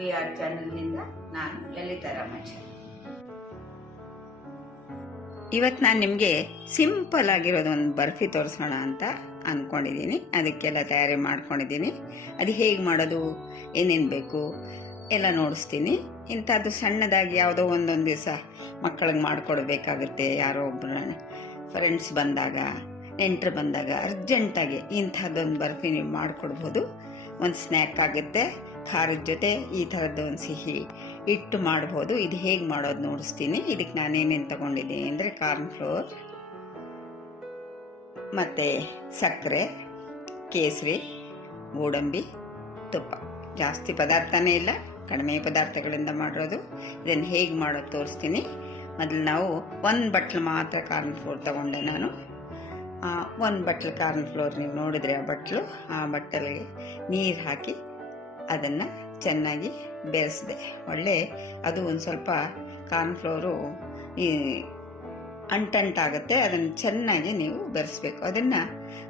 We are ಚಾನೆಲ್ನಿಂದ ನಾನು ಲಲಿತಾ ರಾಮಾಚಾರ್ಯ ಇವತ್ತು ನಾನು ನಿಮಗೆ ಸಿಂಪಲ್ ಆಗಿರೋದು ಒಂದು ಬರ್ಫಿ ತೋರಿಸೋಣ ಅಂತ ಅಂದ್ಕೊಂಡಿದ್ದೀನಿ ಅದಕ್ಕೆಲ್ಲ ತಯಾರಿ ಮಾಡ್ಕೊಂಡಿದ್ದೀನಿ ಅದು ಹೇಗೆ ಮಾಡೋದು, ಏನೇನು ಬೇಕು, ಎಲ್ಲ ನೋಡಿಸ್ತೀನಿ. ಇಂಥದ್ದು ಸಣ್ಣದಾಗಿ ಯಾವುದೋ ಒಂದೊಂದು ದಿವಸ ಮಕ್ಕಳಿಗೆ ಮಾಡಿಕೊಡ್ಬೇಕಾಗುತ್ತೆ, ಯಾರೋ ಒಬ್ಬರ ಫ್ರೆಂಡ್ಸ್ ಬಂದಾಗ, ನೆಂಟರು ಬಂದಾಗ ಅರ್ಜೆಂಟಾಗಿ ಇಂಥದ್ದೊಂದು ಬರ್ಫಿ ನೀವು ಮಾಡಿಕೊಡ್ಬೋದು. ಒಂದು ಸ್ನ್ಯಾಕ್ ಆಗುತ್ತೆ, ಖಾರದ ಜೊತೆ ಈ ಥರದ್ದು ಒಂದು ಸಿಹಿ ಇಟ್ಟು ಮಾಡ್ಬೋದು. ಇದು ಹೇಗೆ ಮಾಡೋದು ನೋಡಿಸ್ತೀನಿ. ಇದಕ್ಕೆ ನಾನೇನೇನು ತಗೊಂಡಿದ್ದೀನಿ ಅಂದರೆ ಕಾರ್ನ್ ಫ್ಲೋರ್, ಮತ್ತು ಸಕ್ಕರೆ, ಕೇಸರಿ, ಗೋಡಂಬಿ, ತುಪ್ಪ. ಜಾಸ್ತಿ ಪದಾರ್ಥನೇ ಇಲ್ಲ, ಕಡಿಮೆ ಪದಾರ್ಥಗಳಿಂದ ಮಾಡಿರೋದು. ಇದನ್ನು ಹೇಗೆ ಮಾಡೋದು ತೋರಿಸ್ತೀನಿ. ಮೊದಲು ನಾವು ಒಂದು ಬಟ್ಲು ಮಾತ್ರ ಕಾರ್ನ್ ಫ್ಲೋರ್ ತಗೊಂಡೆ ನಾನು. ಒಂದು ಬಟ್ಲು ಕಾರ್ನ್ ಫ್ಲೋರ್ ನೀವು ನೋಡಿದ್ರೆ ಆ ಬಟ್ಲು, ಆ ಬಟ್ಟಲಿಗೆ ನೀರು ಹಾಕಿ ಅದನ್ನು ಚೆನ್ನಾಗಿ ಬೆರೆಸಿದೆ. ಒಳ್ಳೆ, ಅದು ಒಂದು ಸ್ವಲ್ಪ ಕಾರ್ನ್ ಫ್ಲೋರು ಈ ಅಂಟಂಟಾಗುತ್ತೆ ಅದನ್ನು ಚೆನ್ನಾಗಿ ನೀವು ಬೆರೆಸ್ಬೇಕು. ಅದನ್ನು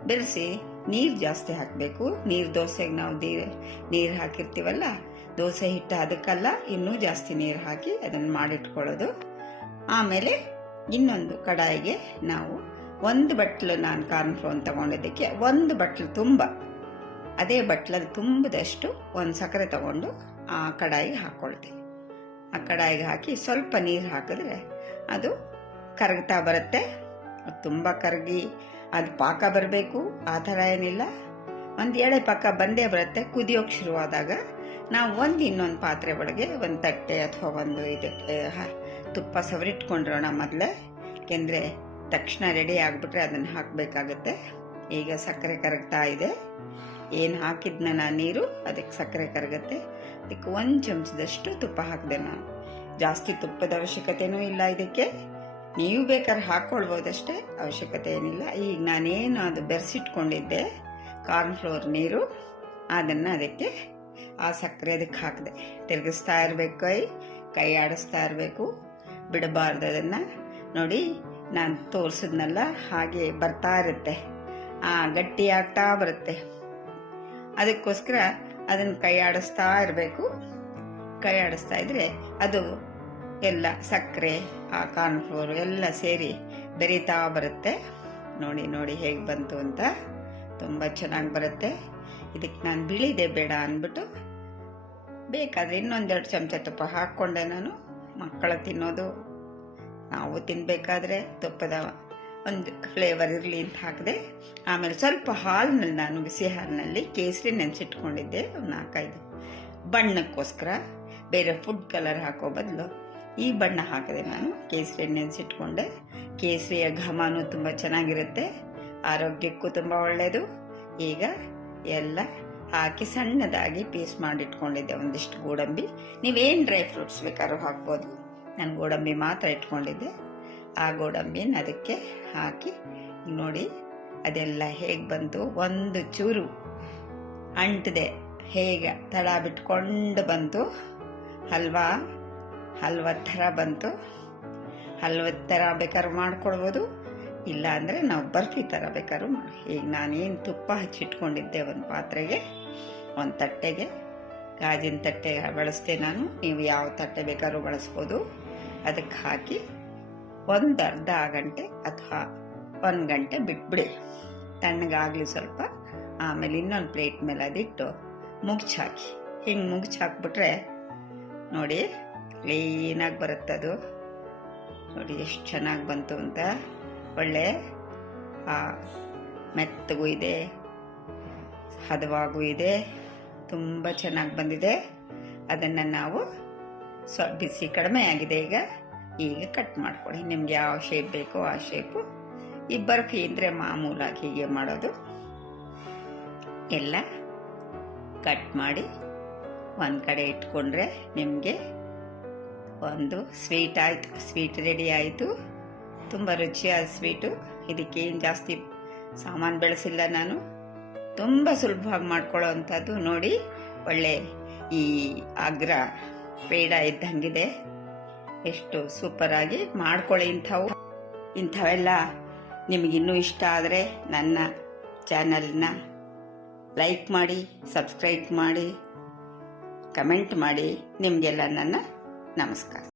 ಬೆರೆಸಿ ನೀರು ಜಾಸ್ತಿ ಹಾಕಬೇಕು. ನೀರು ದೋಸೆಗೆ ನಾವು ನೀರು ಹಾಕಿರ್ತೀವಲ್ಲ, ದೋಸೆ ಹಿಟ್ಟು ಅದಕ್ಕಲ್ಲ, ಇನ್ನೂ ಜಾಸ್ತಿ ನೀರು ಹಾಕಿ ಅದನ್ನು ಮಾಡಿಟ್ಕೊಳ್ಳೋದು. ಆಮೇಲೆ ಇನ್ನೊಂದು ಕಡಾಯಿಗೆ ನಾವು ಒಂದು ಬಟ್ಲು ನಾನು ಕಾರ್ನ್ ಫ್ಲೋರ್ ತಗೊಂಡಿದ್ದಕ್ಕೆ ಒಂದು ಬಟ್ಲು ತುಂಬ. ಅದೇ ಬಟ್ಲಲ್ಲಿ ತುಂಬದಷ್ಟು ಒಂದು ಸಕ್ಕರೆ ತಗೊಂಡು ಆ ಕಡಾಯಿಗೆ ಹಾಕ್ಕೊಳ್ತೀನಿ. ಆ ಕಡಾಯಿಗೆ ಹಾಕಿ ಸ್ವಲ್ಪ ನೀರು ಹಾಕಿದ್ರೆ ಅದು ಕರಗ್ತಾ ಬರುತ್ತೆ. ತುಂಬ ಕರಗಿ, ಅದು ಪಾಕ ಬರಬೇಕು, ಆ ಥರ ಏನಿಲ್ಲ. ಒಂದು ಎಳೆ ಪಾಕ ಬಂದೇ ಬರುತ್ತೆ, ಕುದಿಯೋಕೆ ಶುರುವಾದಾಗ. ನಾವು ಒಂದು ಇನ್ನೊಂದು ಪಾತ್ರೆ ಒಳಗೆ ಒಂದು ತಟ್ಟೆ ಅಥವಾ ಒಂದು ಇದಕ್ಕೆ ತುಪ್ಪ ಸವರಿಟ್ಕೊಂಡಿರೋಣ ಮೊದಲೇ. ಏಕೆಂದರೆ ತಕ್ಷಣ ರೆಡಿ ಆಗಿಬಿಟ್ರೆ ಅದನ್ನು ಹಾಕಬೇಕಾಗುತ್ತೆ. ಈಗ ಸಕ್ಕರೆ ಕರಗ್ತಾ ಇದೆ. ಏನು ಹಾಕಿದ್ನ ನೀರು? ಅದಕ್ಕೆ ಸಕ್ಕರೆ ಕರಗುತ್ತೆ. ಅದಕ್ಕೆ ಒಂದು ಚಮಚದಷ್ಟು ತುಪ್ಪ ಹಾಕಿದೆ ನಾನು. ಜಾಸ್ತಿ ತುಪ್ಪದ ಅವಶ್ಯಕತೆನೂ ಇಲ್ಲ ಇದಕ್ಕೆ. ನೀವು ಬೇಕಾದ್ರೆ ಹಾಕ್ಕೊಳ್ಬೋದಷ್ಟೇ. ಅವಶ್ಯಕತೆ ಏನಿಲ್ಲ. ಈಗ ನಾನೇನು ಅದು ಬೆರೆಸಿಟ್ಕೊಂಡಿದ್ದೆ. ಕಾರ್ನ್ ಫ್ಲೋರ್ ನೀರು. ಅದನ್ನು ಅದಕ್ಕೆ ಆ ಸಕ್ಕರೆ ಅದಕ್ಕೆ ಹಾಕಿದೆ. ತಿರುಗಿಸ್ತಾ ಇರಬೇಕು ಕೈ. ಕೈ ಆಡಿಸ್ತಾ ಇರಬೇಕು. ಬಿಡಬಾರ್ದು ಅದನ್ನು. ನೋಡಿ ನಾನು ತೋರಿಸಿದ್ನಲ್ಲ, ಹಾಗೆ ಬರ್ತಾ ಇರುತ್ತೆ. ಆ ಗಟ್ಟಿ ಆಗ್ತಾ ಬರುತ್ತೆ. ಅದಕ್ಕೋಸ್ಕರ ಅದನ್ನು ಕೈ ಆಡಿಸ್ತಾ ಇರಬೇಕು. ಕೈ ಆಡಿಸ್ತಾ ಇದ್ರೆ ಅದು ಎಲ್ಲ ಸಕ್ಕರೆ, ಆ ಕಾರ್ನ್ ಫ್ಲೋರ್ ಎಲ್ಲ ಸೇರಿ ಬೆರೀತಾ ಬರುತ್ತೆ. ನೋಡಿ ನೋಡಿ ಹೇಗೆ ಬಂತು ಅಂತ. ತುಂಬ ಚೆನ್ನಾಗಿ ಬರುತ್ತೆ. ಇದಕ್ಕೆ ನಾನು ಬಿಳಿದೆ ಬೇಡ ಅಂದ್ಬಿಟ್ಟು ಬೇಕಾದರೆ ಇನ್ನೊಂದೆರಡು ಚಮಚ ತುಪ್ಪ ಹಾಕ್ಕೊಂಡೆ ನಾನು. ಮಕ್ಕಳ ತಿನ್ನೋದು ನಾವು ತಿನ್ನಬೇಕಾದ್ರೆ ತುಪ್ಪದ ಒಂದು ಫ್ಲೇವರ್ ಇರಲಿ ಅಂತ ಹಾಕಿದೆ. ಆಮೇಲೆ ಸ್ವಲ್ಪ ಹಾಲಿನಲ್ಲಿ ನಾನು ಬಿಸಿ ಹಾಲಿನಲ್ಲಿ ಕೇಸರಿ ನೆನೆಸಿಟ್ಕೊಂಡಿದ್ದೆ, ಒಂದು ನಾಲ್ಕೈದು ಬಣ್ಣಕ್ಕೋಸ್ಕರ. ಬೇರೆ ಫುಡ್ ಕಲರ್ ಹಾಕೋ ಬದಲು ಈ ಬಣ್ಣ ಹಾಕಿದೆ ನಾನು, ಕೇಸರಿ ನೆನೆಸಿಟ್ಕೊಂಡೆ. ಕೇಸರಿಯ ಘಮನೂ ತುಂಬ ಚೆನ್ನಾಗಿರುತ್ತೆ, ಆರೋಗ್ಯಕ್ಕೂ ತುಂಬ ಒಳ್ಳೆಯದು. ಈಗ ಎಲ್ಲ ಹಾಕಿ ಸಣ್ಣದಾಗಿ ಪೀಸ್ ಮಾಡಿಟ್ಕೊಂಡಿದ್ದೆ ಒಂದಿಷ್ಟು ಗೋಡಂಬಿ. ನೀವೇನು ಡ್ರೈ ಫ್ರೂಟ್ಸ್ ಬೇಕಾದ್ರೂ ಹಾಕ್ಬೋದು. ನಾನು ಗೋಡಂಬಿ ಮಾತ್ರ ಇಟ್ಕೊಂಡಿದ್ದೆ. ಆ ಗೋಡಂಬಿನ ಅದಕ್ಕೆ ಹಾಕಿ, ನೋಡಿ, ಅದೆಲ್ಲ ಹೇಗೆ ಬಂತು? ಒಂದು ಚೂರು ಅಂಟಿದೆ. ಹೇಗೆ? ತಡ ಬಿಟ್ಕೊಂಡು ಬಂತು. ಹಲ್ವಾ ಹಲ್ವ ಥರ ಬಂತು. ಹಲ್ವದ ಥರ ಬೇಕಾದ್ರೂ ಮಾಡ್ಕೊಳ್ಬೋದು. ಇಲ್ಲ ಅಂದರೆ ನಾವು ಬರ್ಫಿ ಥರ ಬೇಕಾದ್ರೂ ಮಾಡಿ ಈಗ ನಾನೇನು ತುಪ್ಪ ಹಚ್ಚಿಟ್ಕೊಂಡಿದ್ದೆ ಒಂದು ಪಾತ್ರೆಗೆ, ಒಂದು ತಟ್ಟೆಗೆ. ಗಾಜಿನ ತಟ್ಟೆ ಬಳಸ್ತೆ ನಾನು. ನೀವು ಯಾವ ತಟ್ಟೆ ಬೇಕಾದ್ರೂ ಬಳಸ್ಬೋದು. ಅದಕ್ಕೆ ಹಾಕಿ ಒಂದು ಅರ್ಧ ಗಂಟೆ ಅಥವಾ ಒಂದು ಗಂಟೆ ಬಿಟ್ಬಿಡಿ. ತಣ್ಣಗಾಗಲಿ ಸ್ವಲ್ಪ, ಆಮೇಲೆ ಇನ್ನೊಂದು ಪ್ಲೇಟ್ ಮೇಲೆ ಅದಿಟ್ಟು ಮುಗ್ಚ್ ಹಾಕಿ ಹಿಂಗೆ ಮುಗ್ಚ್ ಹಾಕ್ಬಿಟ್ರೆ ನೋಡಿ ಕ್ಲೀನಾಗಿ ಬರುತ್ತೆ ಅದು. ನೋಡಿ ಎಷ್ಟು ಚೆನ್ನಾಗಿ ಬಂತು ಅಂತ. ಒಳ್ಳೆ ಮೆತ್ತಗೂ ಇದೆ, ಹದವಾಗೂ ಇದೆ, ತುಂಬ ಚೆನ್ನಾಗಿ ಬಂದಿದೆ. ಅದನ್ನು ನಾವು ಸ್ವ ಬಿಸಿ ಕಡಿಮೆ ಆಗಿದೆ ಈಗ. ಈಗ ಕಟ್ ಮಾಡ್ಕೊಳ್ಳಿ. ನಿಮ್ಗೆ ಯಾವ ಶೇಪ್ ಬೇಕೋ ಆ ಶೇಪು ಇಬ್ಬರು ಕೈ ಅಂದರೆ ಮಾಮೂಲಾಗಿ ಹೀಗೆ ಮಾಡೋದು. ಎಲ್ಲ ಕಟ್ ಮಾಡಿ ಒಂದು ಕಡೆ ಇಟ್ಕೊಂಡ್ರೆ ನಿಮಗೆ ಒಂದು ಸ್ವೀಟ್ ಆಯಿತು. ಸ್ವೀಟ್ ರೆಡಿ ಆಯಿತು. ತುಂಬ ರುಚಿಯಾದ ಸ್ವೀಟು ಇದಕ್ಕೇನು ಜಾಸ್ತಿ ಸಾಮಾನು ಬೆಳೆಸಿಲ್ಲ ನಾನು. ತುಂಬ ಸುಲಭವಾಗಿ ಮಾಡ್ಕೊಳ್ಳೋ ಅಂಥದ್ದು ನೋಡಿ. ಒಳ್ಳೆ ಈ ಅಗ್ರ ಪೇಡ ಇದ್ದಂಗಿದೆ. ಎಷ್ಟು ಸೂಪರಾಗಿ ಮಾಡ್ಕೊಳ್ಳಿ ಇಂಥವು. ಇಂಥವೆಲ್ಲ ನಿಮಗಿನ್ನೂ ಇಷ್ಟ ಆದರೆ ನನ್ನ ಚಾನಲ್ನ ಲೈಕ್ ಮಾಡಿ, ಸಬ್ಸ್ಕ್ರೈಬ್ ಮಾಡಿ, ಕಮೆಂಟ್ ಮಾಡಿ. ನಿಮಗೆಲ್ಲ ನನ್ನ ನಮಸ್ಕಾರ.